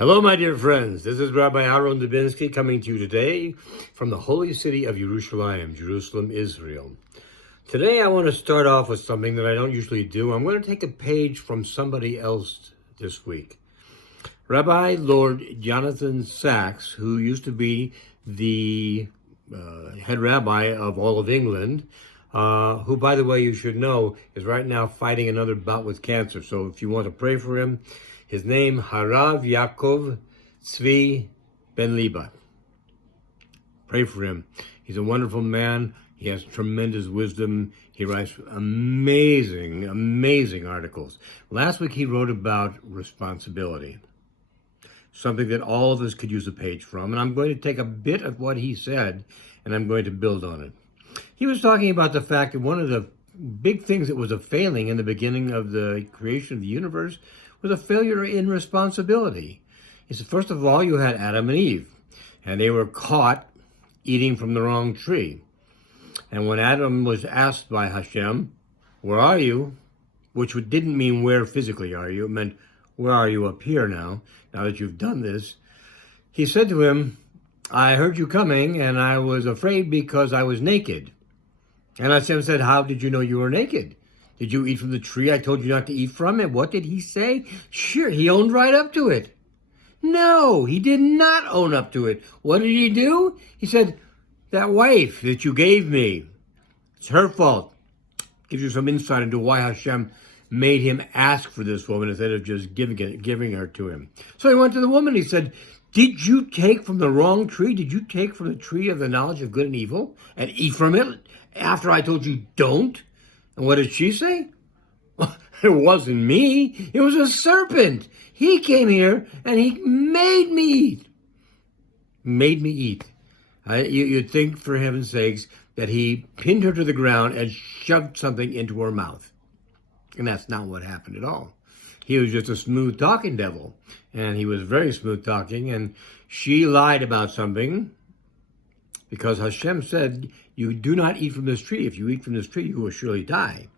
Hello, my dear friends. This is Rabbi Aharon Dobinsky coming to you today from the holy city of Jerusalem, Israel. Today, I want to start off with something that I don't usually do. I'm going to take a page from somebody else this week. Rabbi Lord Jonathan Sacks, who used to be the head rabbi of all of England, who, by the way, you should know, is right now fighting another bout with cancer. So if you want to pray for him, his name, Harav Yaakov Tzvi Ben Liba. Pray for him. He's a wonderful man. He has tremendous wisdom. He writes amazing articles. Last week he wrote about responsibility, something that all of us could use a page from. And I'm going to take a bit of what he said and I'm going to build on it. He was talking about the fact that one of the big things that was a failing in the beginning of the creation of the universe was a failure in responsibility. He said, first of all, you had Adam and Eve, and they were caught eating from the wrong tree. And when Adam was asked by Hashem, where are you? Which didn't mean where physically are you, it meant where are you up here now that you've done this? He said to him, I heard you coming, and I was afraid because I was naked. And Hashem said, how did you know you were naked? Did you eat from the tree I told you not to eat from it? What did he say? Sure, he owned right up to it. No, he did not own up to it. What did he do? He said, that wife that you gave me, it's her fault. Gives you some insight into why Hashem made him ask for this woman instead of just giving her to him. So he went to the woman. He said, did you take from the wrong tree? Did you take from the tree of the knowledge of good and evil and eat from it after I told you don't? And what did she say? Well, it wasn't me. It was a serpent. He came here and he made me eat. Made me eat. You'd think, for heaven's sakes, that he pinned her to the ground and shoved something into her mouth. And that's not what happened at all. He was just a smooth-talking devil. And he was very smooth-talking. And she lied about something because Hashem said, you do not eat from this tree. If you eat from this tree, you will surely die.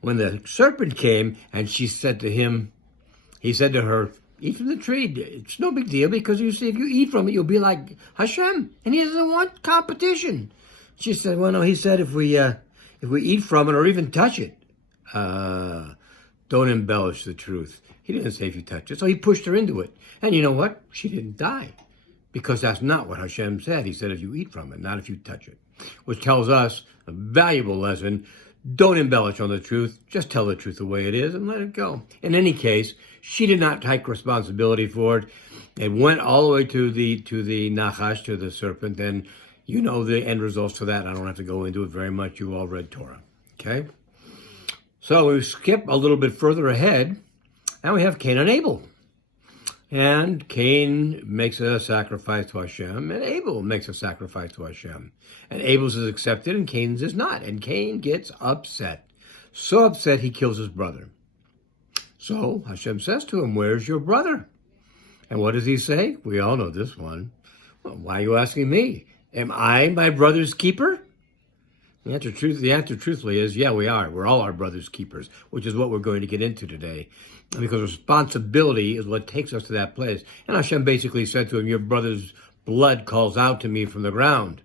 When the serpent came and she said to him, he said to her, eat from the tree. It's no big deal because you see, if you eat from it, you'll be like Hashem. And he doesn't want competition. She said, well, no, he said if we eat from it or even touch it, don't embellish the truth. He didn't say if you touch it. So he pushed her into it. And you know what? She didn't die. Because that's not what Hashem said. He said if you eat from it, not if you touch it. Which tells us a valuable lesson. Don't embellish on the truth. Just tell the truth the way it is and let it go. In any case, she did not take responsibility for it. It went all the way to the Nachash, to the serpent. And you know the end results to that. I don't have to go into it very much. You all read Torah. Okay? So we skip a little bit further ahead. And we have Cain and Abel. And Cain makes a sacrifice to Hashem, and Abel makes a sacrifice to Hashem. And Abel's is accepted, and Cain's is not. And Cain gets upset. So upset, he kills his brother. So Hashem says to him, where's your brother? And what does he say? We all know this one. Well, why are you asking me? Am I my brother's keeper? The answer truthfully is, yeah, we are. We're all our brother's keepers, which is what we're going to get into today. Because responsibility is what takes us to that place. And Hashem basically said to him, your brother's blood calls out to me from the ground.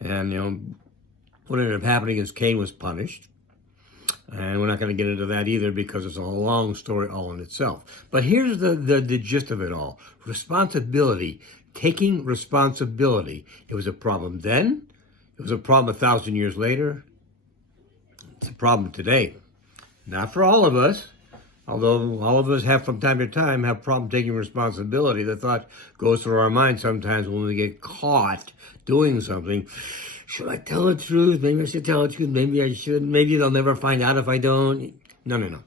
And, what ended up happening is Cain was punished. And we're not going to get into that either because it's a long story all in itself. But here's the gist of it all. Responsibility, taking responsibility. It was a problem then. It was a problem 1,000 years later. It's a problem today. Not for all of us. Although all of us have, from time to time, have problem taking responsibility. The thought goes through our mind sometimes when we get caught doing something. Should I tell the truth? Maybe I should tell the truth. Maybe I shouldn't. Maybe they'll never find out if I don't. No.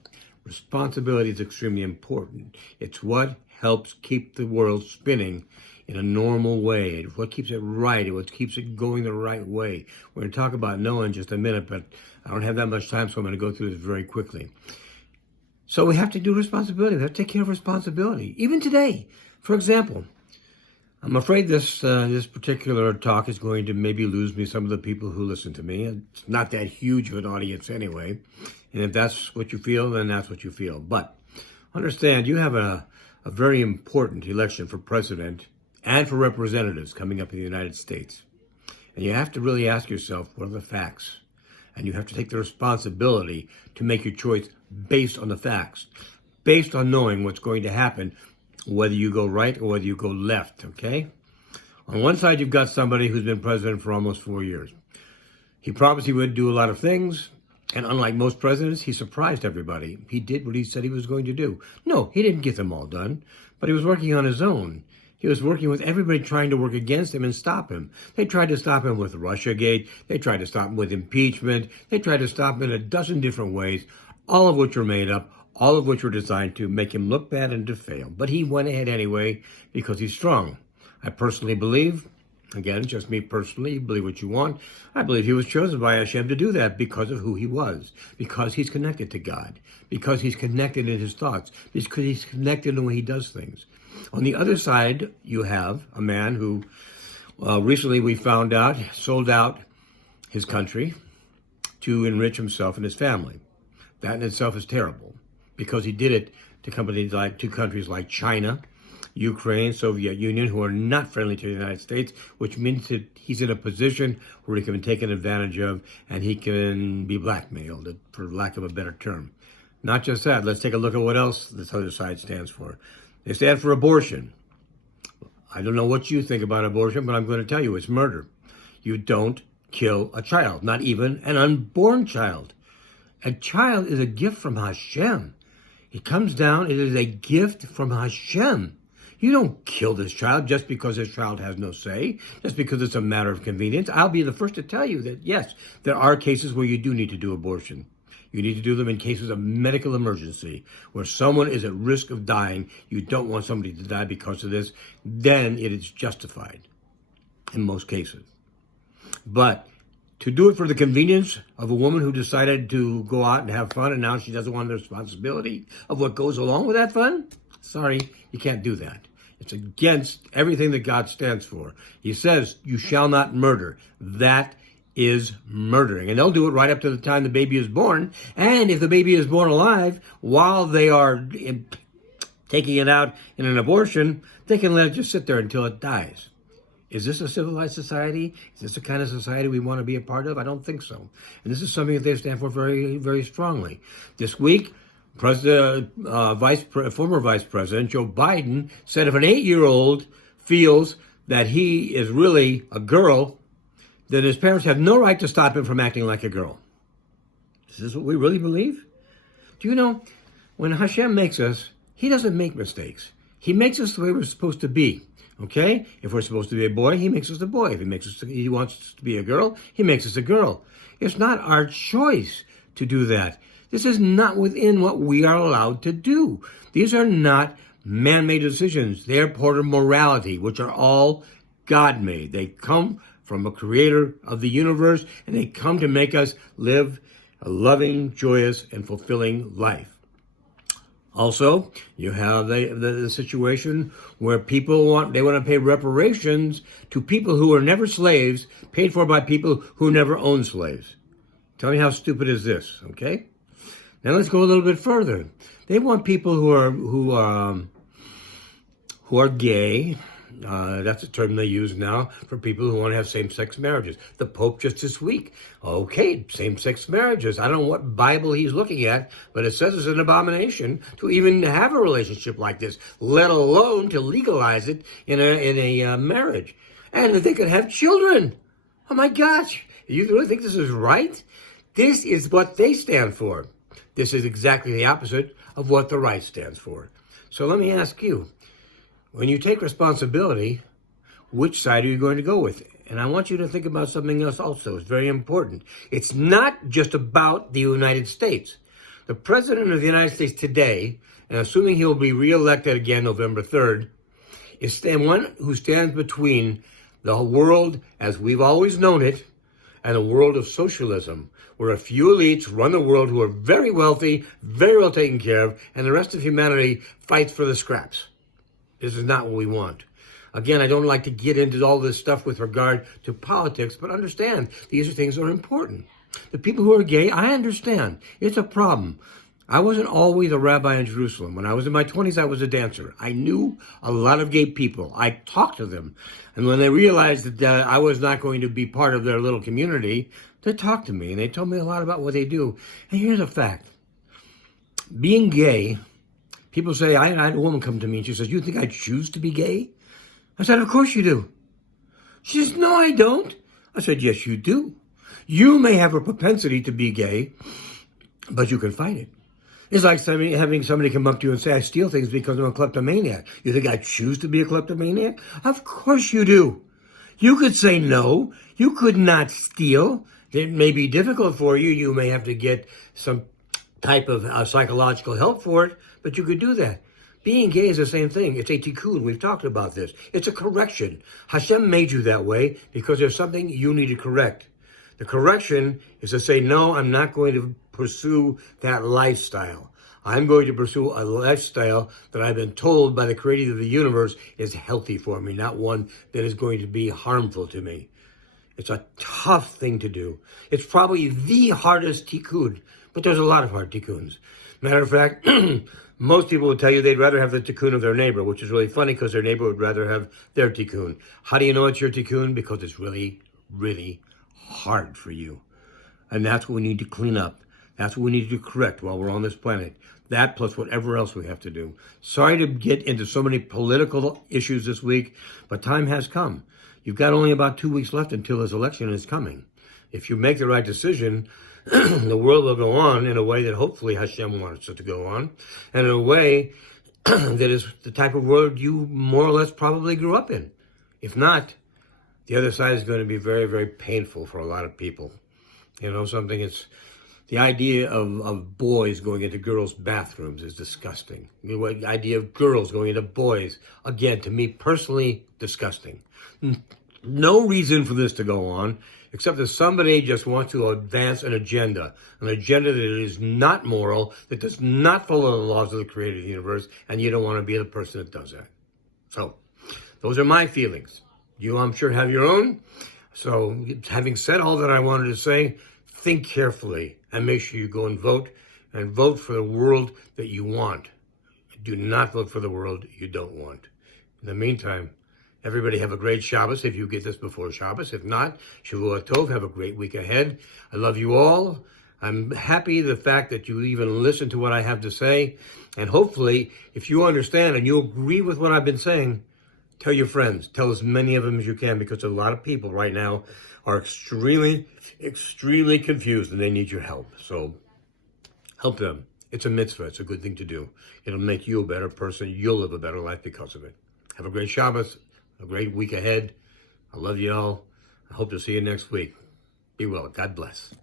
Responsibility is extremely important. It's what helps keep the world spinning in a normal way. It's what keeps it right. It's what keeps it going the right way. We're going to talk about Noah in just a minute, but I don't have that much time, so I'm going to go through this very quickly. So we have to do responsibility. We have to take care of responsibility. Even today, for example, I'm afraid this particular talk is going to maybe lose me some of the people who listen to me. It's not that huge of an audience anyway. And if that's what you feel, then that's what you feel. But understand, you have a a very important election for president and for representatives coming up in the United States. And you have to really ask yourself, what are the facts? And you have to take the responsibility to make your choice based on the facts, based on knowing what's going to happen, whether you go right or whether you go left, okay? On one side, you've got somebody who's been president for almost 4 years. He promised he would do a lot of things, and unlike most presidents, he surprised everybody. He did what he said he was going to do. No, he didn't get them all done, but he was working on his own. He was working with everybody trying to work against him and stop him. They tried to stop him with Russiagate. They tried to stop him with impeachment. They tried to stop him in a dozen different ways, all of which were made up, all of which were designed to make him look bad and to fail. But he went ahead anyway because he's strong. I personally believe, again, just me personally, you believe what you want, I believe he was chosen by Hashem to do that because of who he was, because he's connected to God, because he's connected in his thoughts, because he's connected in the way he does things. On the other side, you have a man who recently we found out sold out his country to enrich himself and his family. That in itself is terrible because he did it to countries like China, Ukraine, Soviet Union, who are not friendly to the United States, which means that he's in a position where he can be taken advantage of and he can be blackmailed, for lack of a better term. Not just that, let's take a look at what else this other side stands for. They stand for abortion. I don't know what you think about abortion, but I'm going to tell you it's murder. You don't kill a child, not even an unborn child. A child is a gift from Hashem. It comes down, it is a gift from Hashem. You don't kill this child just because this child has no say, just because it's a matter of convenience. I'll be the first to tell you that, yes, there are cases where you do need to do abortion. You need to do them in cases of medical emergency, where someone is at risk of dying. You don't want somebody to die because of this. Then it is justified in most cases. But to do it for the convenience of a woman who decided to go out and have fun and now she doesn't want the responsibility of what goes along with that fun, sorry, you can't do that. It's against everything that God stands for. He says, you shall not murder. That is murdering. And they'll do it right up to the time the baby is born. And if the baby is born alive, while they are taking it out in an abortion, they can let it just sit there until it dies. Is this a civilized society? Is this the kind of society we want to be a part of? I don't think so. And this is something that they stand for very, very strongly. This week, former Vice President Joe Biden said if an 8-year-old feels that he is really a girl, then his parents have no right to stop him from acting like a girl. Is this what we really believe? Do you know, when Hashem makes us, he doesn't make mistakes. He makes us the way we're supposed to be. Okay? If we're supposed to be a boy, he makes us a boy. If he wants us to be a girl, he makes us a girl. It's not our choice to do that. This is not within what we are allowed to do. These are not man-made decisions. They are part of morality, which are all God-made. They come from a creator of the universe, and they come to make us live a loving, joyous, and fulfilling life. Also, you have the situation where people want to pay reparations to people who are never slaves, paid for by people who never owned slaves. Tell me how stupid is this, okay? Now let's go a little bit further. They want people who are gay. That's a term they use now for people who want to have same-sex marriages. The Pope just this week, okay, same-sex marriages. I don't know what Bible he's looking at, but it says it's an abomination to even have a relationship like this, let alone to legalize it in a marriage. And that they could have children. Oh my gosh, you really think this is right? This is what they stand for. This is exactly the opposite of what the right stands for. So let me ask you, when you take responsibility, which side are you going to go with? And I want you to think about something else also. It's very important. It's not just about the United States. The President of the United States today, and assuming he'll be reelected again November 3rd, is one who stands between the world as we've always known it and a world of socialism, where a few elites run the world who are very wealthy, very well taken care of, and the rest of humanity fights for the scraps. This is not what we want. Again, I don't like to get into all this stuff with regard to politics, but understand, these are things that are important. The people who are gay, I understand. It's a problem. I wasn't always a rabbi in Jerusalem. When I was in my 20s, I was a dancer. I knew a lot of gay people. I talked to them. And when they realized that I was not going to be part of their little community, they talked to me and they told me a lot about what they do. And here's a fact. Being gay, people say, I had a woman come to me and she says, "You think I choose to be gay?" I said, "Of course you do." She says, "No, I don't." I said, "Yes, you do. You may have a propensity to be gay, but you can fight it. It's like having somebody come up to you and say, "I steal things because I'm a kleptomaniac." You think I choose to be a kleptomaniac? Of course you do. You could say no. You could not steal. It may be difficult for you. You may have to get some type of psychological help for it, but you could do that. Being gay is the same thing. It's a tikkun. We've talked about this. It's a correction. Hashem made you that way because there's something you need to correct. The correction is to say, no, I'm not going to pursue that lifestyle. I'm going to pursue a lifestyle that I've been told by the creator of the universe is healthy for me, not one that is going to be harmful to me. It's a tough thing to do. It's probably the hardest tikkun, but there's a lot of hard tikkuns. Matter of fact, most people will tell you they'd rather have the tikkun of their neighbor, which is really funny because their neighbor would rather have their tikkun. How do you know it's your tikkun? Because it's really, really hard for you. And that's what we need to clean up. That's what we need to correct while we're on this planet. That plus whatever else we have to do. Sorry to get into so many political issues this week, but time has come. You've got only about 2 weeks left until this election is coming. If you make the right decision, the world will go on in a way that hopefully Hashem wants it to go on, and in a way that is the type of world you more or less probably grew up in. If not, the other side is going to be very, very painful for a lot of people. You know, it's the idea of boys going into girls' bathrooms is disgusting. The idea of girls going into boys, again, to me personally, disgusting. No reason for this to go on, except that somebody just wants to advance an agenda that is not moral, that does not follow the laws of the creator of the universe, and you don't want to be the person that does that. So, those are my feelings. You, I'm sure, have your own. So, having said all that I wanted to say, think carefully and make sure you go and vote for the world that you want. Do not vote for the world you don't want. In the meantime, everybody have a great Shabbos if you get this before Shabbos. If not, Shavua Tov, have a great week ahead. I love you all. I'm happy the fact that you even listen to what I have to say. And hopefully, if you understand and you agree with what I've been saying, tell your friends. Tell as many of them as you can, because a lot of people right now are extremely, extremely confused and they need your help. So help them. It's a mitzvah. It's a good thing to do. It'll make you a better person. You'll live a better life because of it. Have a great Shabbos. A great week ahead. I love you all. I hope to see you next week. Be well. God bless.